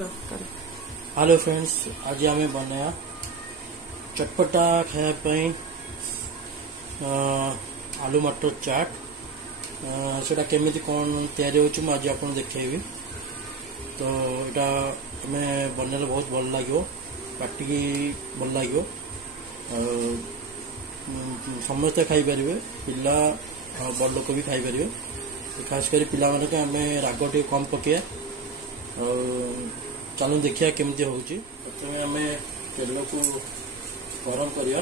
Hello friends, आज आम बनाया चटपटा खायापी आलू मटर चाट सेटा केमी कौन तैयारी हो आज आपको देखेबी। तो यहाँ आम बनने बहुत भल लगे, पार्टी की भल लगे, समस्ते खाई पारे, पिला बड़ लोक भी खाई पारे। खासकर पिला मानक आम राग टे कम पकड़ा। चलो देखिए केमती हूँ। प्रथम आम तेल को गरम करिया।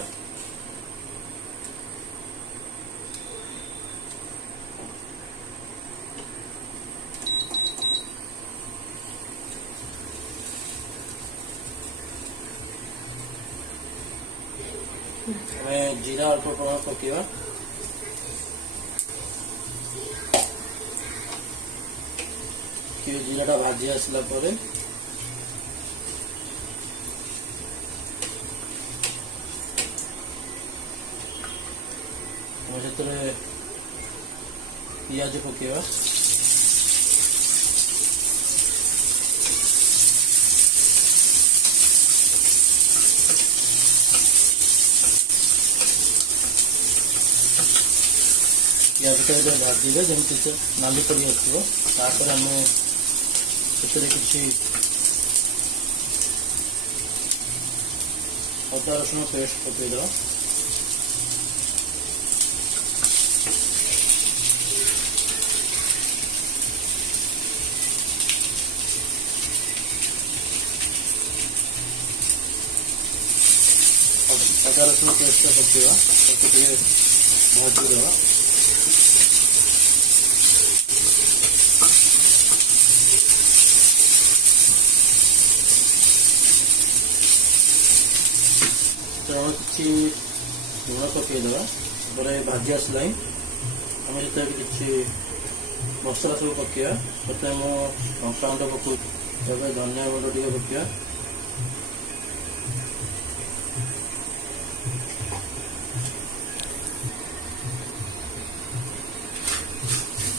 जीरा अल्प प्रमाण पकेवा। जीराटा भाजी आसला परे पियाज पकेवा। पियाज को भाजीबे जमी से नाली पड़ी आसो। तापर आम किसी अदा रसुण पेस्ट पकईद। अदा रसुण पेस्ट पकईवा भाजी देवा। किसी लुण पकईदे भाजी आसला आम जो किसी मसला सब पकड़ा। प्रथम लंका गुंड पकड़, धनिया गुंड टे पकड़ा,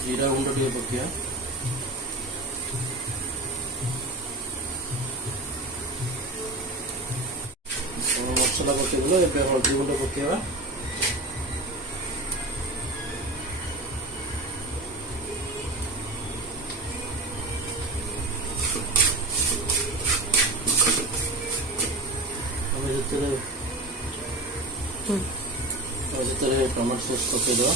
जीरा गुंड टे पकड़ा, मसला पकईदेल। ए हल्दी गुंड पकईवा। Tomato sauce पकईदेवा।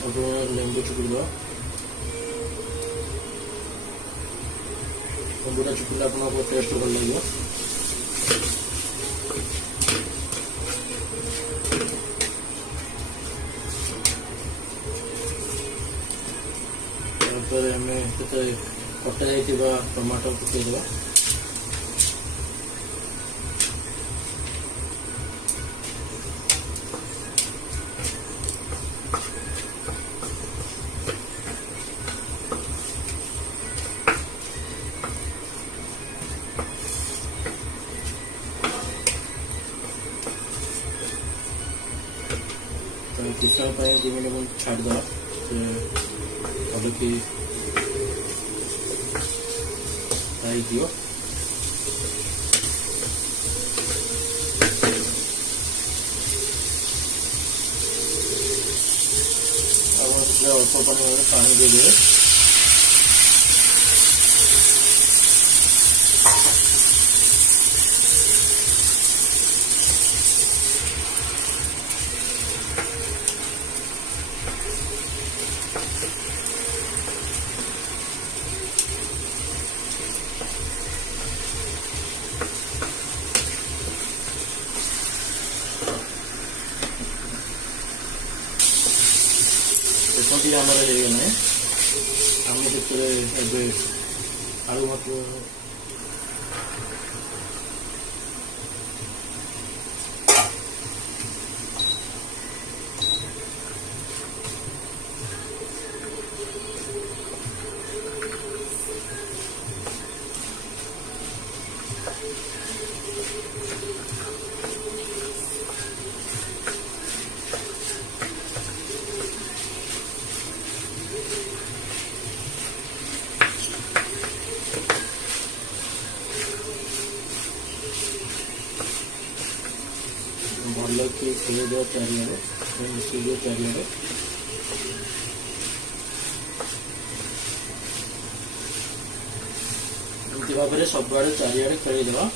भाजवा लेंबू चुपुड़ लेंबूटा चुपुड़े आप टेस्ट भल लगे। कटा जा टमाटो पकईदेवा। किसी 2 मिनट छाड़देवा कि दियो। अल्प पानी दे दे। देखते आमर होगला आम भर आलू मटर भल कि खेल चारिड़े मिसो चारिड़े एमती भाव में सबुआड़े चारिड़े खेलदेवा।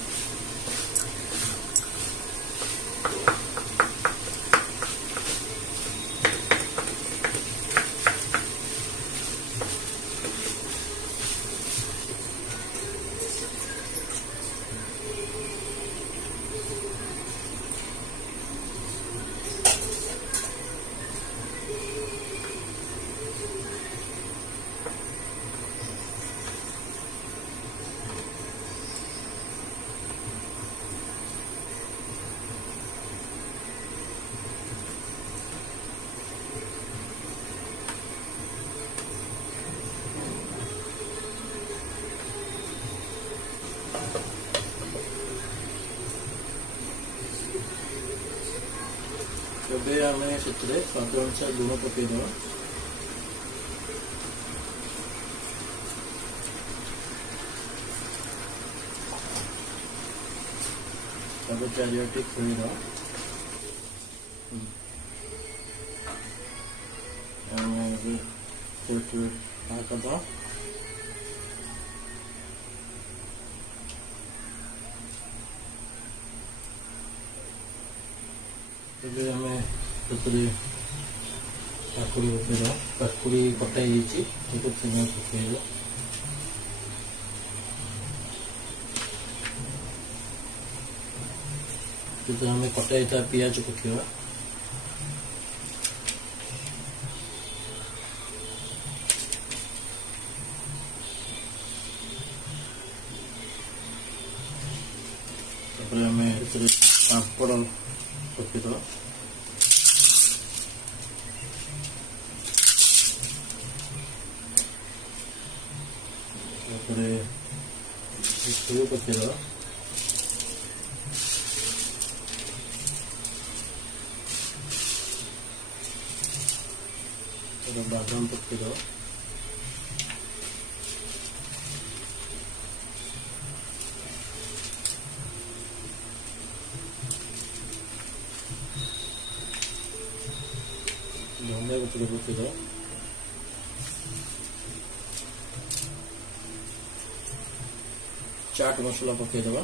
आम से स्वाद अनुसार लुण पकईद चारिटी खोद करद आम काकुड़ी पकईद काकुड़ी कटाई पकईद आम कटाई पियाज पकईवा आम पापड़ पकईद पकईद बादाम पकईद धनिया पत्र पकईद चाट मसला पकईदवा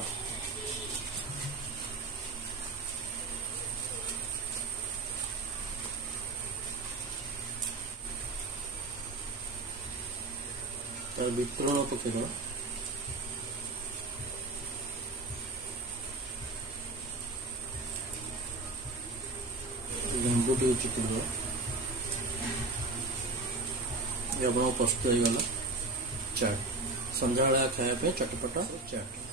तार बीट लुण पकईदवा लेंबू टे चिपुड़ ये प्रस्तुत हो गला चाट संध्या खाया चटपटा चाट।